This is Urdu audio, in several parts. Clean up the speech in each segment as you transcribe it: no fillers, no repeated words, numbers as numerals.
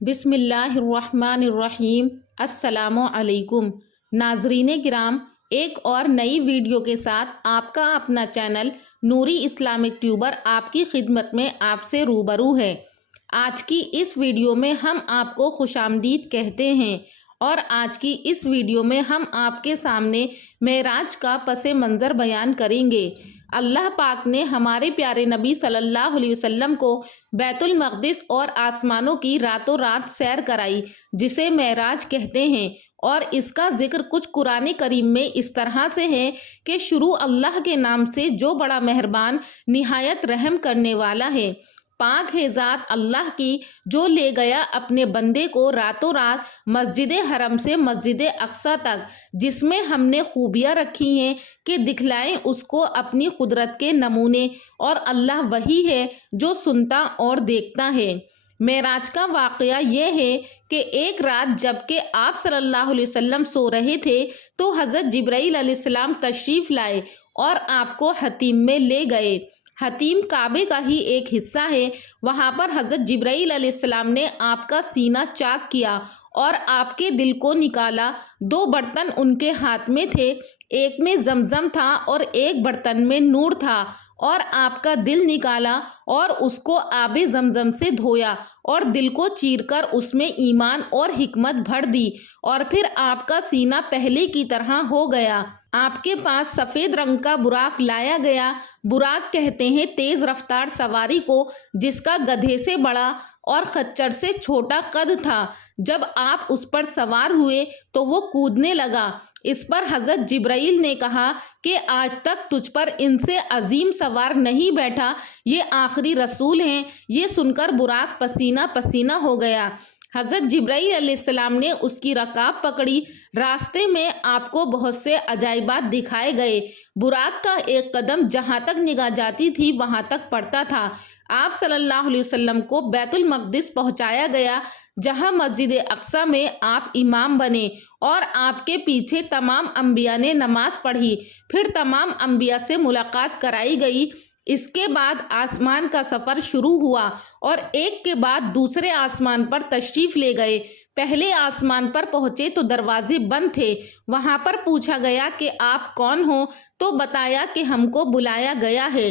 بسم اللہ الرحمن الرحیم۔ السلام علیکم ناظرین کرام، ایک اور نئی ویڈیو کے ساتھ آپ کا اپنا چینل نوری اسلامک ٹیوبر آپ کی خدمت میں آپ سے روبرو ہے۔ آج کی اس ویڈیو میں ہم آپ کو خوش آمدید کہتے ہیں اور آج کی اس ویڈیو میں ہم آپ کے سامنے معراج کا پس منظر بیان کریں گے۔ اللہ پاک نے ہمارے پیارے نبی صلی اللہ علیہ وسلم کو بیت المقدس اور آسمانوں کی راتوں رات سیر کرائی، جسے معراج کہتے ہیں، اور اس کا ذکر کچھ قرآن کریم میں اس طرح سے ہے کہ شروع اللہ کے نام سے جو بڑا مہربان نہایت رحم کرنے والا ہے۔ پاک ہے ذات اللہ کی جو لے گیا اپنے بندے کو راتوں رات مسجد حرم سے مسجد اقصی تک، جس میں ہم نے خوبیاں رکھی ہیں کہ دکھلائیں اس کو اپنی قدرت کے نمونے، اور اللہ وہی ہے جو سنتا اور دیکھتا ہے۔ معراج کا واقعہ یہ ہے کہ ایک رات جب کہ آپ صلی اللہ علیہ وسلم سو رہے تھے تو حضرت جبرائیل علیہ السلام تشریف لائے اور آپ کو حتیم میں لے گئے۔ حتیم کعبے کا ہی ایک حصہ ہے۔ وہاں پر حضرت جبرائیل علیہ السلام نے آپ کا سینہ چاک کیا اور آپ کے دل کو نکالا۔ دو برتن ان کے ہاتھ میں تھے، ایک میں زمزم تھا اور ایک برتن میں نور تھا، اور آپ کا دل نکالا اور اس کو آب زمزم سے دھویا اور دل کو چیر کر اس میں ایمان اور حکمت بھر دی، اور پھر آپ کا سینہ پہلے کی طرح ہو گیا۔ آپ کے پاس سفید رنگ کا براق لایا گیا۔ براق کہتے ہیں تیز رفتار سواری کو، جس کا گدھے سے بڑا اور خچر سے چھوٹا قد تھا۔ جب آپ اس پر سوار ہوئے تو وہ کودنے لگا۔ اس پر حضرت جبرائیل نے کہا کہ آج تک تجھ پر ان سے عظیم سوار نہیں بیٹھا، یہ آخری رسول ہیں۔ یہ سن کر براق پسینہ پسینہ ہو گیا۔ حضرت جبرائیل علیہ السلام نے اس کی رکاب پکڑی۔ راستے میں آپ کو بہت سے عجائبات دکھائے گئے۔ براق کا ایک قدم جہاں تک نگاہ جاتی تھی وہاں تک پڑتا تھا۔ آپ صلی اللہ علیہ وسلم کو بیت المقدس پہنچایا گیا، جہاں مسجد اقصی میں آپ امام بنے، اور آپ کے پیچھے تمام انبیاء نے نماز پڑھی۔ پھر تمام انبیاء سے ملاقات کرائی گئی۔ اس کے بعد آسمان کا سفر شروع ہوا اور ایک کے بعد دوسرے آسمان پر تشریف لے گئے۔ پہلے آسمان پر پہنچے تو دروازے بند تھے۔ وہاں پر پوچھا گیا کہ آپ کون ہو، تو بتایا کہ ہم کو بلایا گیا ہے۔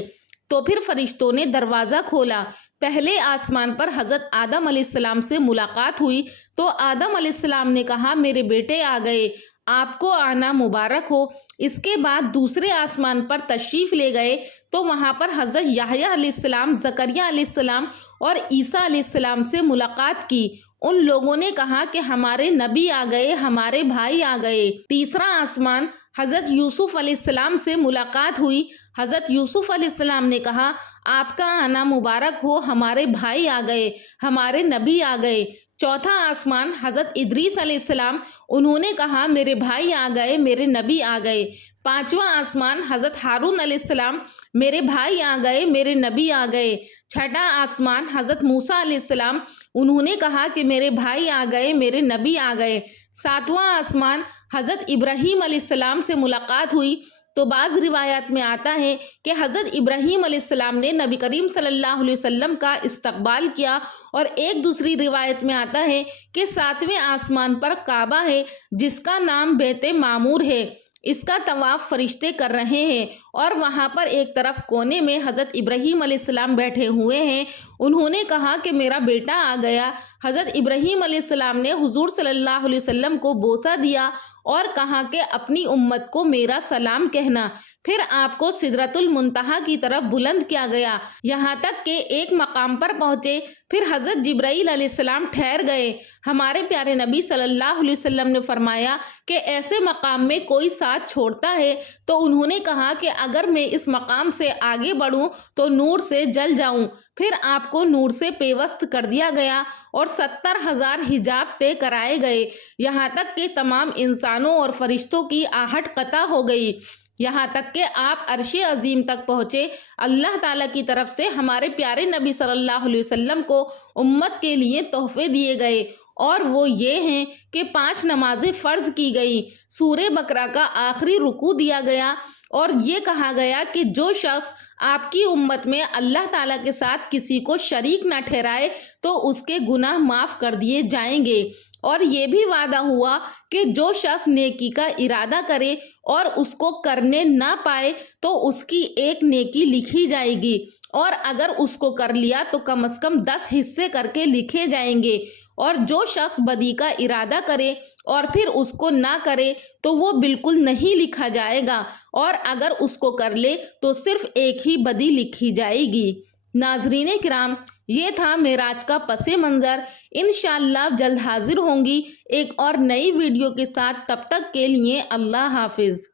تو پھر فرشتوں نے دروازہ کھولا۔ پہلے آسمان پر حضرت آدم علیہ السلام سے ملاقات ہوئی تو آدم علیہ السلام نے کہا میرے بیٹے آ گئے، آپ کو آنا مبارک ہو۔ اس کے بعد دوسرے آسمان پر تشریف لے گئے تو وہاں پر حضرت یحییٰ علیہ السلام، زکریا علیہ السلام اور عیسیٰ علیہ السلام سے ملاقات کی۔ ان لوگوں نے کہا کہ ہمارے نبی آ گئے، ہمارے بھائی آ گئے۔ تیسرا آسمان حضرت یوسف علیہ السلام سے ملاقات ہوئی۔ حضرت یوسف علیہ السلام نے کہا آپ کا آنا مبارک ہو، ہمارے بھائی آ گئے، ہمارے نبی آ گئے۔ چوتھا آسمان حضرت ادریس علیہ السلام، انہوں نے کہا میرے بھائی آ گئے، میرے نبی آ گئے۔ پانچواں آسمان حضرت ہارون علیہ السلام، میرے بھائی آ گئے، میرے نبی آ گئے۔ چھٹا آسمان حضرت موسیٰ علیہ السلام، انہوں نے کہا کہ میرے بھائی آ گئے، میرے نبی آ گئے۔ ساتواں آسمان حضرت ابراہیم علیہ السلام سے ملاقات ہوئی۔ تو بعض روایات میں آتا ہے کہ حضرت ابراہیم علیہ السلام نے نبی کریم صلی اللہ علیہ وسلم کا استقبال کیا، اور ایک دوسری روایت میں آتا ہے کہ ساتویں آسمان پر کعبہ ہے جس کا نام بیت معمور ہے۔ اس کا طواف فرشتے کر رہے ہیں، اور وہاں پر ایک طرف کونے میں حضرت ابراہیم علیہ السلام بیٹھے ہوئے ہیں۔ انہوں نے کہا کہ میرا بیٹا آ گیا۔ حضرت ابراہیم علیہ السلام نے حضور صلی اللہ علیہ وسلم کو بوسہ دیا اور کہا کہ اپنی امت کو میرا سلام کہنا۔ پھر آپ کو سدرۃ المنتہا کی طرف بلند کیا گیا، یہاں تک کہ ایک مقام پر پہنچے۔ پھر حضرت جبرائیل علیہ السلام ٹھہر گئے۔ ہمارے پیارے نبی صلی اللہ علیہ وسلم نے فرمایا کہ ایسے مقام میں کوئی ساتھ چھوڑتا ہے تو انہوں نے کہا کہ اگر میں اس مقام سے آگے بڑھوں تو نور سے جل جاؤں۔ پھر آپ کو نور سے پیوست کر دیا گیا اور 70,000 حجاب طے کرائے گئے، یہاں تک کہ تمام انسانوں اور فرشتوں کی آہٹ قطع ہو گئی، یہاں تک کہ آپ عرش عظیم تک پہنچے۔ اللہ تعالیٰ کی طرف سے ہمارے پیارے نبی صلی اللہ علیہ وسلم کو امت کے لیے تحفے دیے گئے، اور وہ یہ ہیں کہ 5 نمازیں فرض کی گئی، سورہ بقرہ کا آخری رکوع دیا گیا اور یہ کہا گیا کہ جو شخص آپ کی امت میں اللہ تعالیٰ کے ساتھ کسی کو شریک نہ ٹھہرائے تو اس کے گناہ معاف کر دیے جائیں گے، اور یہ بھی وعدہ ہوا کہ جو شخص نیکی کا ارادہ کرے اور اس کو کرنے نہ پائے تو اس کی ایک نیکی لکھی جائے گی، اور اگر اس کو کر لیا تو کم از کم 10 حصے کر کے لکھے جائیں گے، اور جو شخص بدی کا ارادہ کرے اور پھر اس کو نہ کرے تو وہ بالکل نہیں لکھا جائے گا، اور اگر اس کو کر لے تو صرف ایک ہی بدی لکھی جائے گی۔ ناظرین کرام، یہ تھا معراج کا پس منظر۔ انشاءاللہ جلد حاضر ہوں گی ایک اور نئی ویڈیو کے ساتھ، تب تک کے لیے اللہ حافظ۔